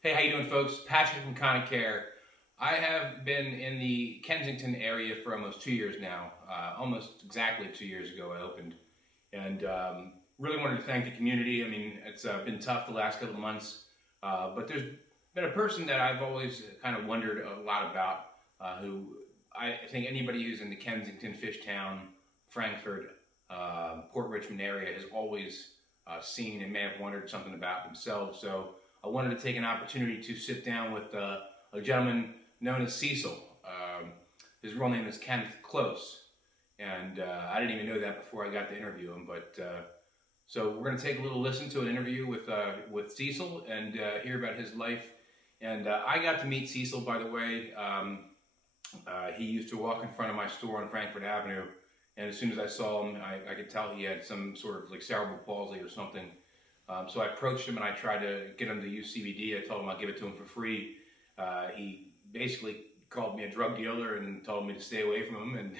Hey, how you doing, folks? Patrick from Conic Care. I have been in the Kensington area for almost 2 years now. Almost exactly 2 years ago, I opened, and really wanted to thank the community. I mean, it's been tough the last couple of months, but there's been a person that I've always kind of wondered a lot about, who I think anybody who's in the Kensington, Fishtown, Frankfurt, Port Richmond area has always seen and may have wondered something about themselves. So I wanted to take an opportunity to sit down with a gentleman known as Cecil. His real name is Kenneth Klose, and I didn't even know that before I got to interview him. But so we're going to take a little listen to an interview with Cecil and hear about his life. And I got to meet Cecil, by the way. He used to walk in front of my store on Frankfurt Avenue, and as soon as I saw him, I could tell he had some sort of like cerebral palsy or something. So I approached him and I tried to get him to use CBD. I told him I'll give it to him for free. He basically called me a drug dealer and told me to stay away from him, and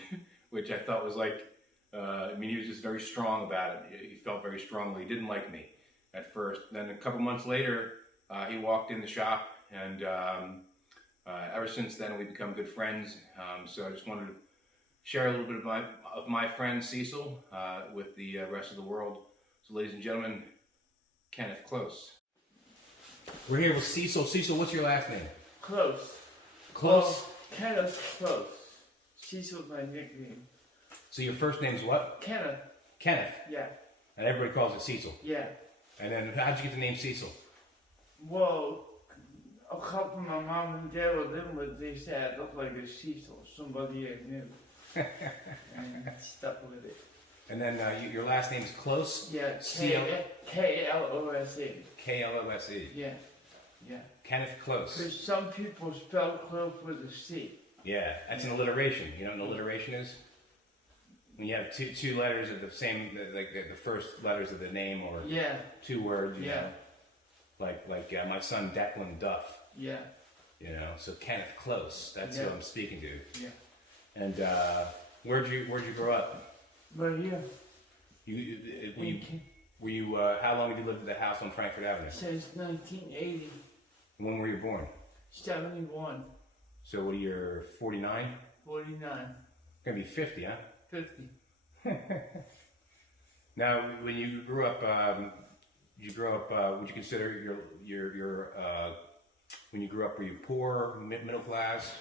which I thought was like, I mean, he was just very strong about it. He felt very strongly. He didn't like me at first. Then a couple months later, he walked in the shop, and ever since then we've become good friends. So I just wanted to share a little bit of my friend Cecil with the rest of the world. So, ladies and gentlemen, Kenneth Klose. We're here with Cecil. Cecil, what's your last name? Klose. Klose? Kenneth Klose. Cecil's my nickname. So your first name's what? Kenneth. Kenneth. Yeah. And everybody calls it Cecil. Yeah. And then how'd you get the name Cecil? Well, a couple my mom and dad were living with, they said I looked like a Cecil, somebody I knew. And stuck with it. And then your last name's Klose? Yeah, K-L-O-S-E. K-L-O-S-E. Yeah, yeah. Kenneth Klose. Because some people spell close with a C. Yeah, that's an alliteration. You know what an alliteration is? When you have two letters of the same, like the first letters of the name, or Yeah, two words. You yeah, know? Like my son Declan Duff. yeah, You know, so Kenneth Klose. That's Yeah. who I'm speaking to. yeah. And where'd you grow up? But yeah, Were you how long have you lived at the house on Frankfurt Avenue? since 1980, When were you born? 71, So what are you, 49? 49, Gonna be 50, huh? 50. Now, when you grew up, would you consider your when you grew up, were you poor, middle class?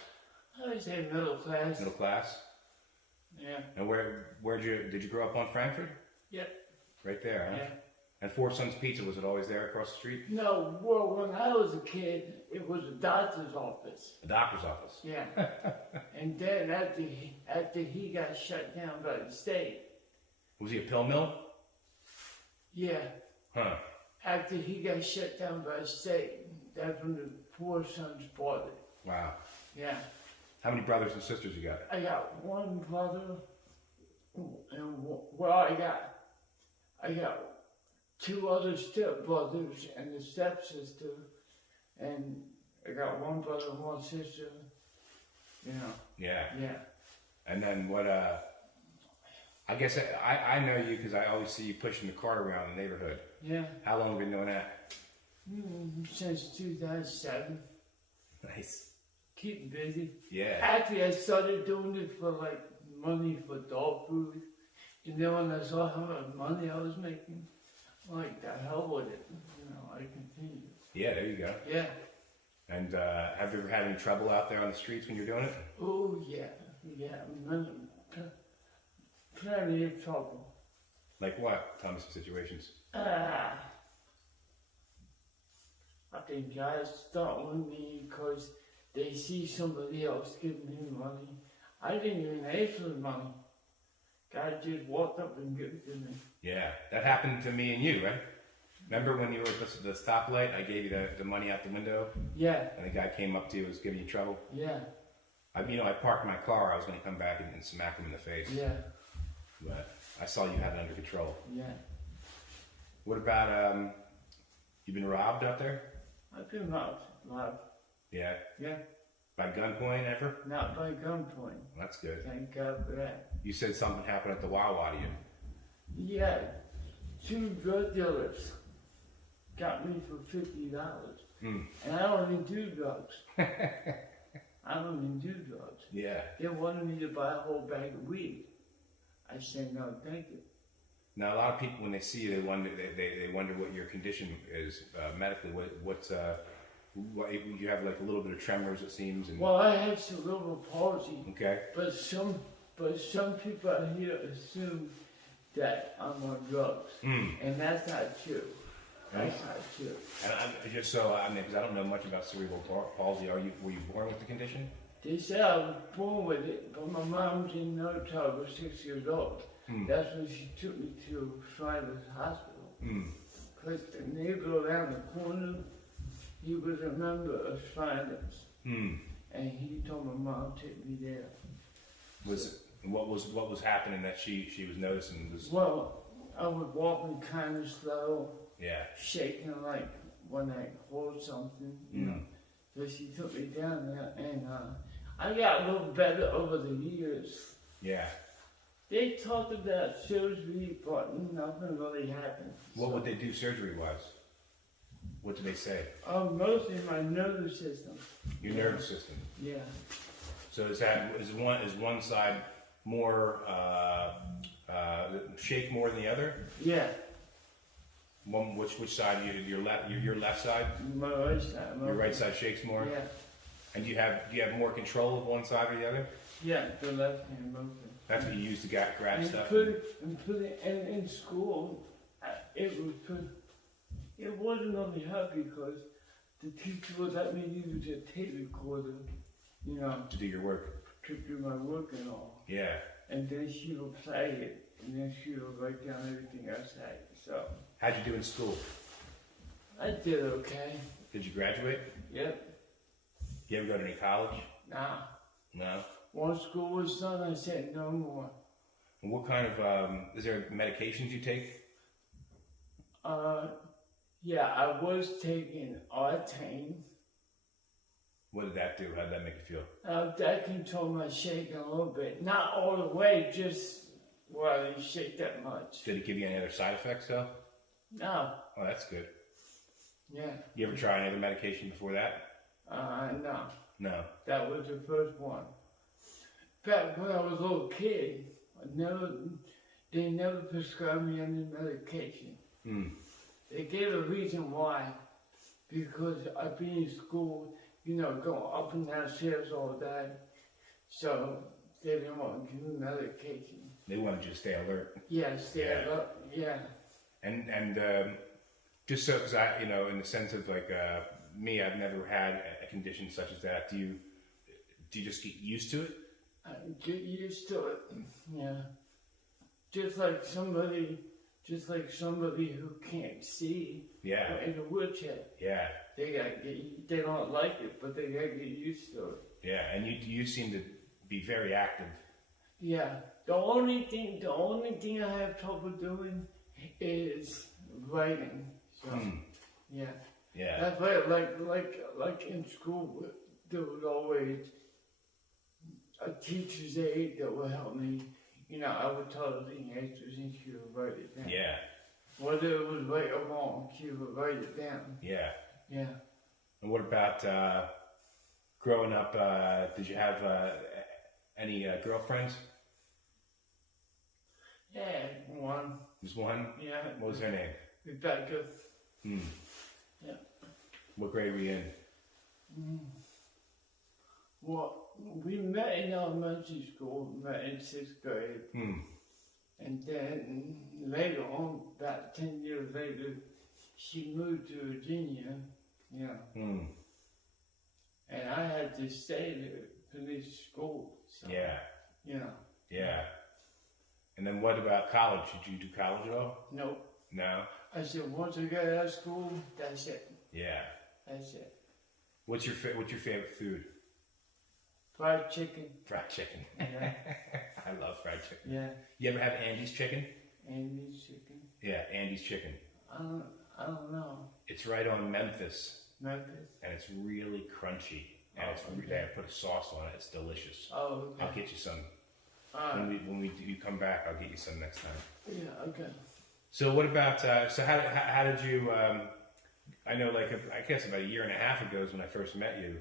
I would say middle class. Middle class. Yeah. And did you grow up on Frankfurt? Yep. Right there, huh? Yeah. And Four Sons Pizza, was it always there across the street? No, well, when I was a kid, it was a doctor's office. The doctor's office. Yeah. And then after he got shut down by the state. Was he a pill mill? Yeah. Huh. After he got shut down by the state, that's when the Four Sons bought it. Wow. Yeah. How many brothers and sisters you got? I got one brother, and I got two other stepbrothers and a stepsister, and I got one brother and one sister. You know. Yeah. Yeah. And then what? I guess I know you because I always see you pushing the cart around the neighborhood. Yeah. How long have you been doing that? Since 2007. Nice. Keep busy. Yeah. Actually, I started doing it for like money for dog food. And then when I saw how much money I was making, I'm like, the hell with it. You know, I continued. Yeah, there you go. Yeah. And have you ever had any trouble out there on the streets when you're doing it? Oh, yeah. Yeah. Plenty of trouble. Like what? Tell me some situations. I think guys start with me because they see somebody else giving me money. I didn't even ask for the money. Guy just walked up and gave it to me. Yeah, that happened to me and you, right? Remember when you were at the stoplight, I gave you the money out the window? Yeah. And the guy came up to you and was giving you trouble? Yeah. I parked my car. I was going to come back and smack him in the face. Yeah. But I saw you had it under control. Yeah. What about, you been robbed out there? I've been robbed. Yeah. Yeah. By gunpoint ever? Not by gunpoint. That's good. Thank God for that. You said something happened at the Wawa to you. Yeah. 2 drug dealers got me for $50. Mm. And I don't even do drugs. I don't even do drugs. Yeah. They wanted me to buy a whole bag of weed. I said, no, thank you. Now, a lot of people, when they see you, they wonder what your condition is medically. What you have like a little bit of tremors, it seems. And, Well, I have cerebral palsy. okay. But some people out here assume that I'm on drugs, and that's not true. That's not true. And I'm just so because I don't know much about cerebral palsy. Were you born with the condition? They said I was born with it, but my mom didn't know until I was 6 years old. That's when she took me to Shriners Hospital. Because the neighbor around the corner, he was a member of Shriners. And he told my mom to take me there. What was happening that she was noticing was? Well, I was walking kind of slow. Yeah. Shaking like when I hold something, you know. So she took me down there, and I got a little better over the years. Yeah. They talked about surgery, but nothing really happened. What would they do surgery-wise? What did they say? Mostly my nervous system. Your nervous system. Yeah. So is one side more shake more than the other? Yeah. Which side? Your left side? My right side. Your right side shakes more? Yeah. And do you have more control of one side or the other? Yeah, the left hand mostly. That's what you use to grab stuff? And in school, it wasn't only hard because the teacher would let me use a tape recorder, you know. To do your work? To do my work and all. Yeah. And then she would play it, and then she would write down everything I said, so. How'd you do in school? I did okay. Did you graduate? Yep. You ever go to any college? Nah. No? Once school was done, I said no more. And what kind of, is there medications you take? Yeah, I was taking Artane. What did that do? How did that make you feel? That controlled my shaking a little bit. Not all the way, just where I didn't shake that much. Did it give you any other side effects though? No. Oh, that's good. Yeah. You ever try any other medication before that? No. No. That was the first one. Back when I was a little kid, they never prescribed me any medication. They gave a reason why. Because I've been in school, you know, going up and down stairs all day. So they didn't want to give me medication. They wanted you to stay alert. Yeah, stay alert. Yeah. And just so, because I, you know, in the sense of like me, I've never had a condition such as that. Do you just get used to it? I get used to it. Yeah. Just like somebody who can't see. Yeah. In a wheelchair. Yeah. They don't like it, but they gotta get used to it. Yeah, and you seem to be very active. Yeah. The only thing I have trouble doing is writing. So, yeah. Yeah. That's why, like in school, there was always a teacher's aide that would help me. You know, I would tell her the answers and she would write it down. Yeah. Whether it was right or wrong, she would write it down. Yeah. Yeah. And what about growing up? Did you have any girlfriends? Yeah, one. Just one? Yeah. What was her name? Rebecca. Yeah. What grade were you in? Well, we met in elementary school, met in 6th grade. And then later on, about 10 years later, she moved to Virginia. Yeah. And I had to stay there, finish school. So, Yeah. You know. Yeah. And then what about college? Did you do college at all? Nope. No? I said, once I get out of school, that's it. Yeah. That's it. What's your favorite food? Fried chicken. Fried chicken. Yeah. I love fried chicken. Yeah. You ever have Andy's chicken? Andy's chicken. Yeah, Andy's chicken. I don't know. It's right on Memphis. Memphis. And it's really crunchy. And they put a sauce on it. It's delicious. Oh, okay. I'll get you some. When you come back, I'll get you some next time. Yeah, okay. So what about? So how did you? I know, like, I guess about a year and a half ago is when I first met you.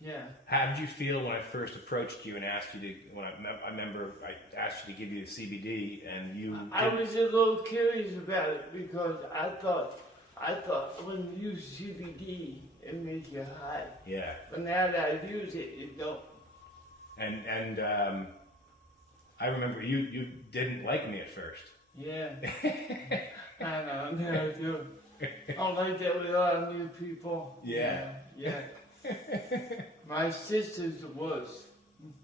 Yeah. How did you feel when I first approached you and asked you to, I remember I asked you to give you the CBD and you... I was a little curious about it because I thought when you use CBD, it makes you high. Yeah. But now that I use it, it don't. And I remember you didn't like me at first. Yeah. I know, now I do. I don't like that with a lot of new people. Yeah. Yeah. My sister's the worst.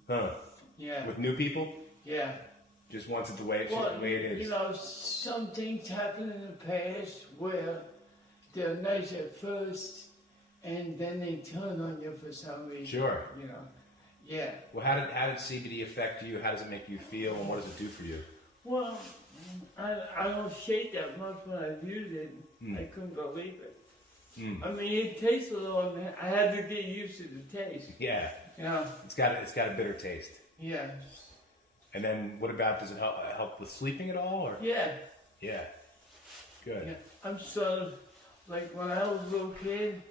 Huh. Yeah. With new people? Yeah. Just wants it the way, Well, the way it is. you know, some things happened in the past where they're nice at first and then they turn on you for some reason. Sure. You know. Yeah. Well, how did CBD affect you? How does it make you feel, and what does it do for you? Well, I don't shake that much when I used it. I couldn't believe it. I mean, it tastes a little, man. I had to get used to the taste. Yeah. You know. It's got a bitter taste. Yeah. And then what about, does it help with sleeping at all? Or? Yeah. Yeah. Good. Yeah. I'm sort of, like when I was a little kid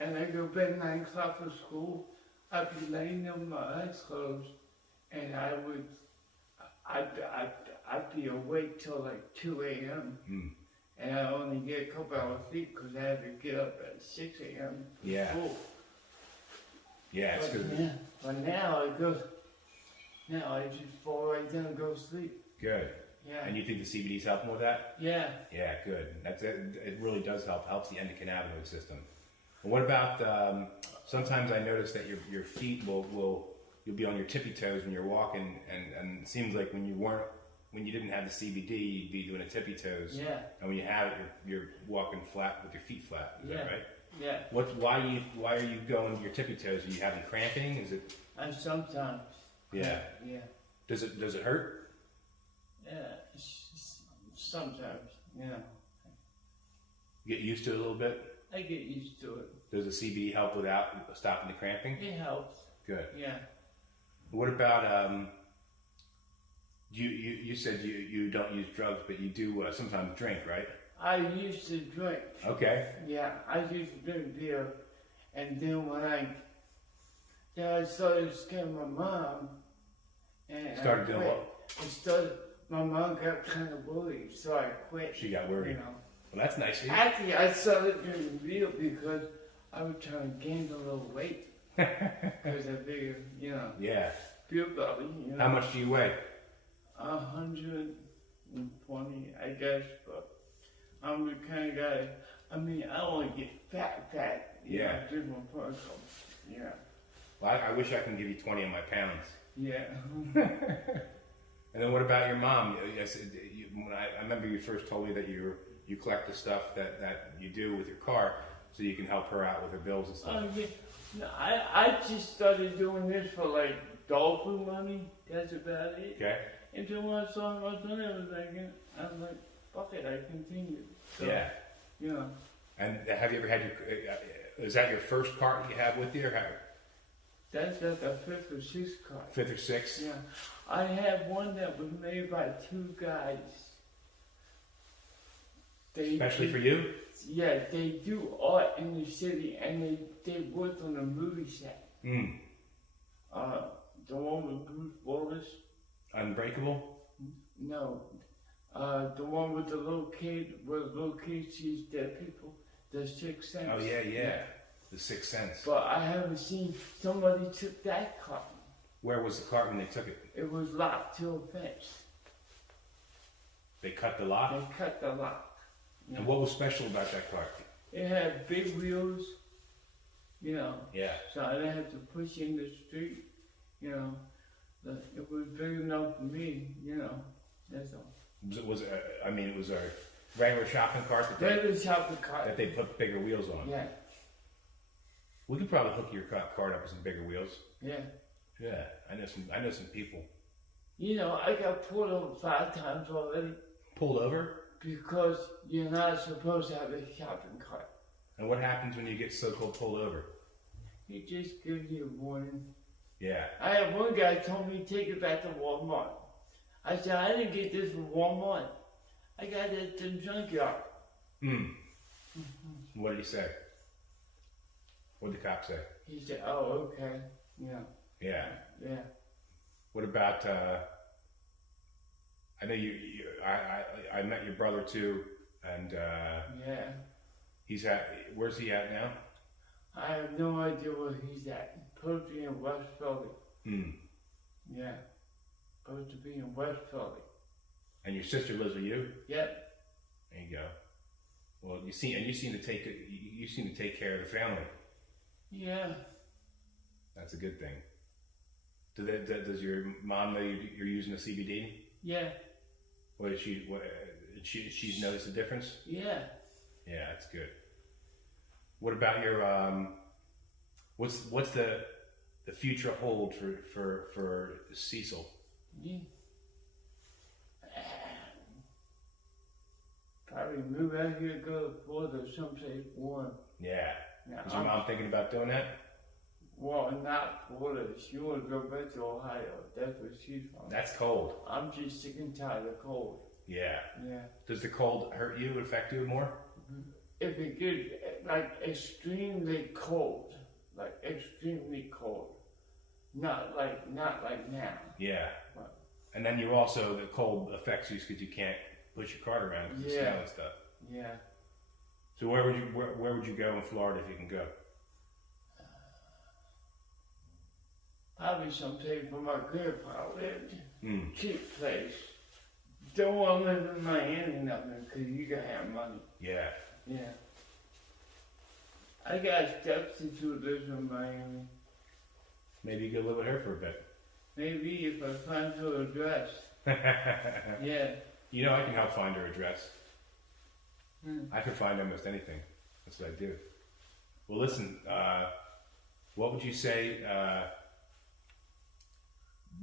and I go to bed 9 o'clock for school, I'd be laying there with my eyes closed and I'd be awake till like 2 a.m. And I only get a couple hours sleep because I had to get up at 6 a.m. Yeah. School. Yeah, it's good. But now I just fall right down and go to sleep. Good. Yeah. And you think the CBD's helping with that? Yeah. Yeah, good. That's it. It really does help. Helps the endocannabinoid system. And what about? Sometimes I notice that your feet you'll be on your tippy toes when you're walking, and it seems like when you didn't have the CBD, you'd be doing a tippy toes. Yeah. And when you have it, you're walking flat with your feet flat. Is that right? Yeah. Why are you going your tippy toes? Are you having cramping? Is it? And sometimes. Yeah. Yeah. Does it hurt? Yeah. Sometimes. Yeah. You get used to it a little bit. I get used to it. Does the CBD help without stopping the cramping? It helps. Good. Yeah. What about you said you don't use drugs, but you do sometimes drink, right? I used to drink. Okay. Yeah, I used to drink beer, and then when I started scaring my mom, and Started doing what? My mom got kind of worried, so I quit. She got worried. You know. Well, that's nice of you. Actually, I started drinking beer because I was trying to gain a little weight. Because I figured, you know. Yeah. Beer belly, you know. How much do you weigh? 120, I guess, but I'm the kind of guy, I mean, I don't want to get fat. Yeah. Just my personal. Yeah. Well, I wish I can give you 20 of my pounds. Yeah. And then what about your mom? I remember you first told me that you collect the stuff that you do with your car so you can help her out with her bills and stuff. Oh, yeah. No, I just started doing this for like dog food money. That's about it. Okay. Until when I saw my son, I was like, fuck it, I continued. So, Yeah. You know. And have you ever had is that your first cart you have with you, or That's at the 5th or 6th card. 5th or 6th? Yeah. I have one that was made by 2 guys. Especially for you? Yeah, they do art in the city, and they worked on a movie set. The one with Bruce Willis. Unbreakable? No. The one with the little kid, where the little kid sees dead people. The Sixth Sense. Oh, yeah. The Sixth Sense. But I haven't seen, somebody took that cart. Where was the cart when they took it? It was locked to a fence. They cut the lock? They cut the lock. And what was special about that cart? It had big wheels, you know. Yeah. So I didn't have to push in the street, you know. It was big enough for me, you know. That's all. It was a regular shopping cart that they put bigger wheels on. Yeah. We could probably hook your cart up with some bigger wheels. Yeah. Yeah, I know some people. You know, I got pulled over 5 times already. Pulled over? Because you're not supposed to have a shopping cart. And what happens when you get so-called pulled over? He just gives you a warning. Yeah. I had one guy told me take it back to Walmart. I said, I didn't get this from Walmart. I got it at the junkyard. What did he say? What did the cop say? He said, "Oh, okay, yeah, Yeah. yeah." What about? I know I met your brother too, and Yeah. he's at. Where's he at now? I have no idea where he's at. Supposed to be in West Philly. Hmm. Yeah. Supposed to be in West Philly. And your sister lives with you. Yep. There you go. Well, you seem to take care of the family. Yeah. That's a good thing. Does your mom know you're using the CBD? Yeah. What is she? She's noticed a difference? Yeah. Yeah, that's good. What about your what's the future hold for Cecil? Yeah. Probably move out here, go to Florida, someplace warm. Yeah. Now, Is your mom thinking about doing that? Well, not Florida. She wants to go back to Ohio. That's what she's from. That's cold. I'm just sick and tired of cold. Yeah. Yeah. Does the cold hurt you, affect you more? If it gets like extremely cold, not like now. Yeah. But, And then you also, the cold affects you because you can't push your cart around because of snow and stuff. Yeah. So where would you go in Florida if you can go? Probably someplace where my grandpa lived. Mm. Cheap place. Don't want to live in Miami nothing because you gotta have money. Yeah. Yeah. I got stepsister who lives in Miami. Maybe you could live with her for a bit. Maybe if I find her address. Yeah. You know, I can help find her address. Hmm. I can find almost anything. That's what I do. Well, listen, what would you say,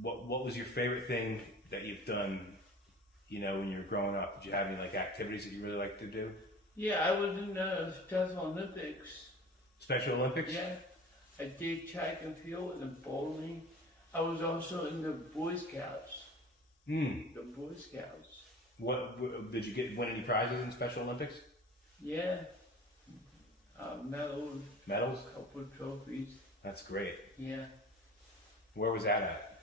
what was your favorite thing that you've done, you know, when you were growing up? Did you have any, like, activities that you really like to do? Yeah, I was in the Special Olympics. Special Olympics? Yeah. I did track and field and bowling. I was also in the Boy Scouts. Hmm. The Boy Scouts. What did you win any prizes in Special Olympics? Yeah. Medals. Medals? A couple of trophies. That's great. Yeah. Where was that at?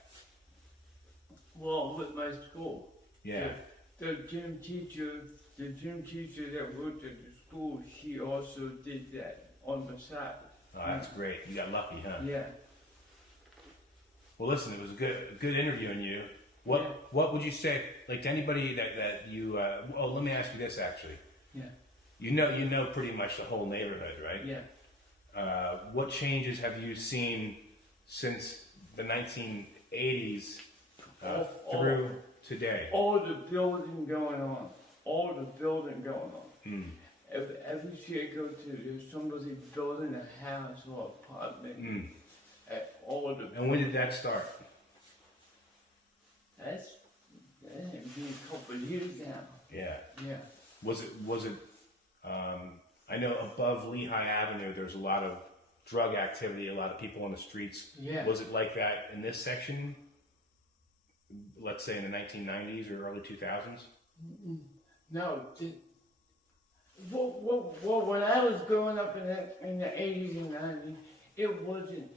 Well, with my school. Yeah. The gym teacher that worked at the school, she also did that on the side. Oh, that's great. You got lucky, huh? Yeah. Well, listen, it was a good interviewing you. What would you say, like, to anybody that you? Let me ask you this actually. Yeah. You know pretty much the whole neighborhood, right? Yeah. What changes have you seen since the 1980s through today? All the building going on. Mm. Every year I go to, there's somebody building a house or apartment. Mm. All the. And when did that start? That ain't been a couple of years now. Yeah. Yeah. Was it? I know above Lehigh Avenue, there's a lot of drug activity, a lot of people on the streets. Yeah. Was it like that in this section? Let's say in the 1990s or early 2000s? No. Well, when I was growing up in the 80s and 90s, it wasn't.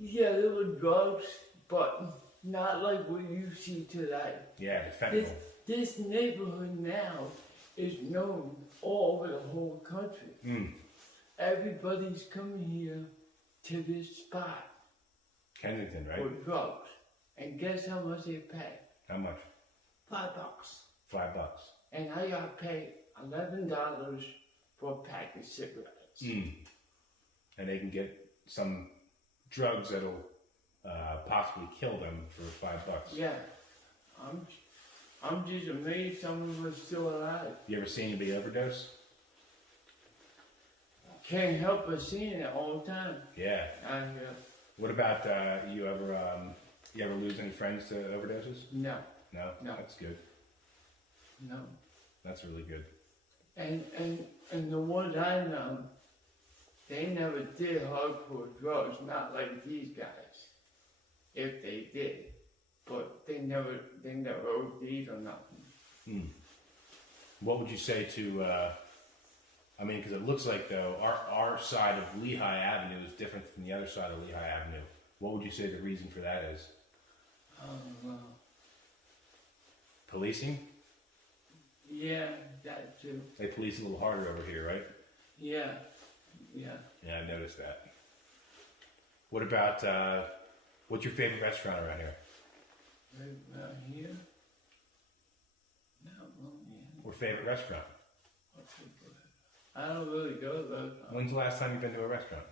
Yeah, there were drugs, but not like what you see today. Yeah, the fentanyl. This neighborhood now is known all over the whole country. Mm. Everybody's coming here to this spot Kensington, right? for drugs. And guess how much they pay? How much? $5. $5. And I got paid $11 for a pack of cigarettes. Mm. And they can get some drugs that'll possibly kill them for $5. Yeah. I'm just amazed some of them are still alive. You ever seen anybody overdose? Can't help but seeing it all the time. Yeah. I hear. What about you ever lose any friends to overdoses? No. No? No. That's good. No. That's really good. And the ones I know, they never did hardcore drugs, not like these guys. If they did. But they never OD'd or nothing. Hmm. What would you say to I mean, because it looks like, though, our side of Lehigh Avenue is different from the other side of Lehigh Avenue. What would you say the reason for that is? Policing? Yeah, that too. They police a little harder over here, right? Yeah, yeah. Yeah, I noticed that. What about, what's your favorite restaurant around here? Right around here? No, well, yeah. Or favorite restaurant? I don't really go to those. When's the last time you've been to a restaurant?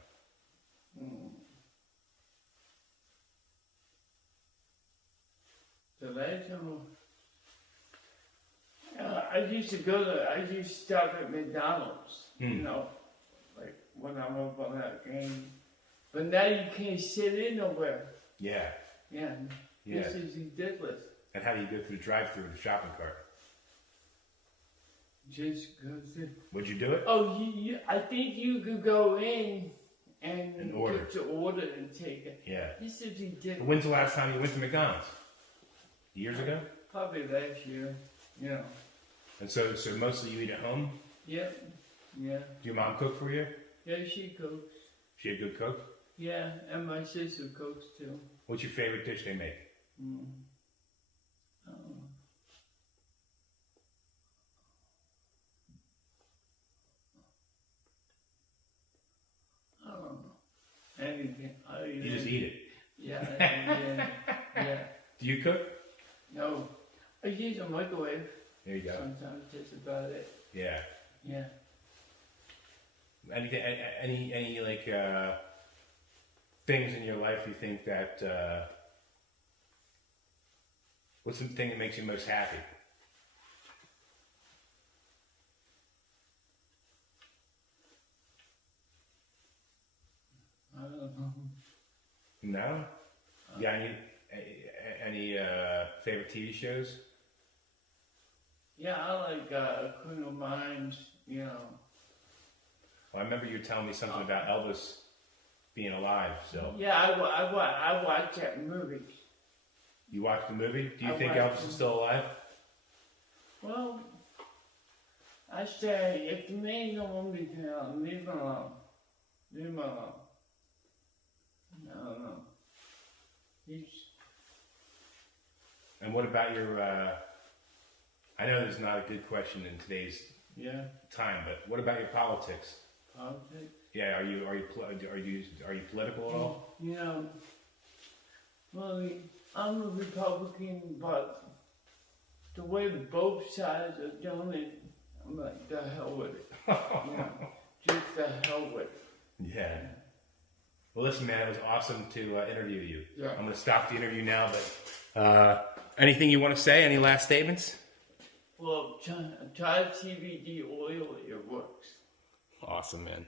The last time I used to stop at McDonald's, you know, like when I'm up on that game. But now you can't sit in nowhere. Yeah. Yeah. This is ridiculous. And how do you go through the drive-thru with the shopping cart? Just go through. Would you do it? Oh, I think you could go in and order. get to order and take it. Yeah. This is ridiculous. But when's the last time you went to McDonald's? Years ago? Probably last year. Yeah. And so mostly you eat at home? Yep. Yeah. Do your mom cook for you? Yeah, she cooks. She a good cook? Yeah, and my sister cooks too. What's your favorite dish they make? I don't know. Anything. You just eat it? Yeah, yeah. Do you cook? No. I use a microwave. There you go. Sometimes that's about it. Yeah. Yeah. Any like things in your life you think that what's the thing that makes you most happy? I don't know. No? Yeah, any favorite TV shows? Yeah, I like Criminal Minds, you know. Well, I remember you telling me something about Elvis being alive, so. Yeah, I watched that movie. You watched the movie? Do you think watched Elvis is still alive? Well, I say, if the man don't want me to, leave him alone. Leave him alone. I don't know. And what about your, I know this is not a good question in today's time, but what about your politics? Politics? Yeah, are you political at all? You know, well, I'm a Republican, but the way both sides are doing it, I'm like, the hell with it. You know, just the hell with it. Yeah. Well, listen, man, it was awesome to interview you. Yeah. I'm going to stop the interview now, but anything you want to say? Any last statements? Well, try TVD oil, it works. Awesome, man.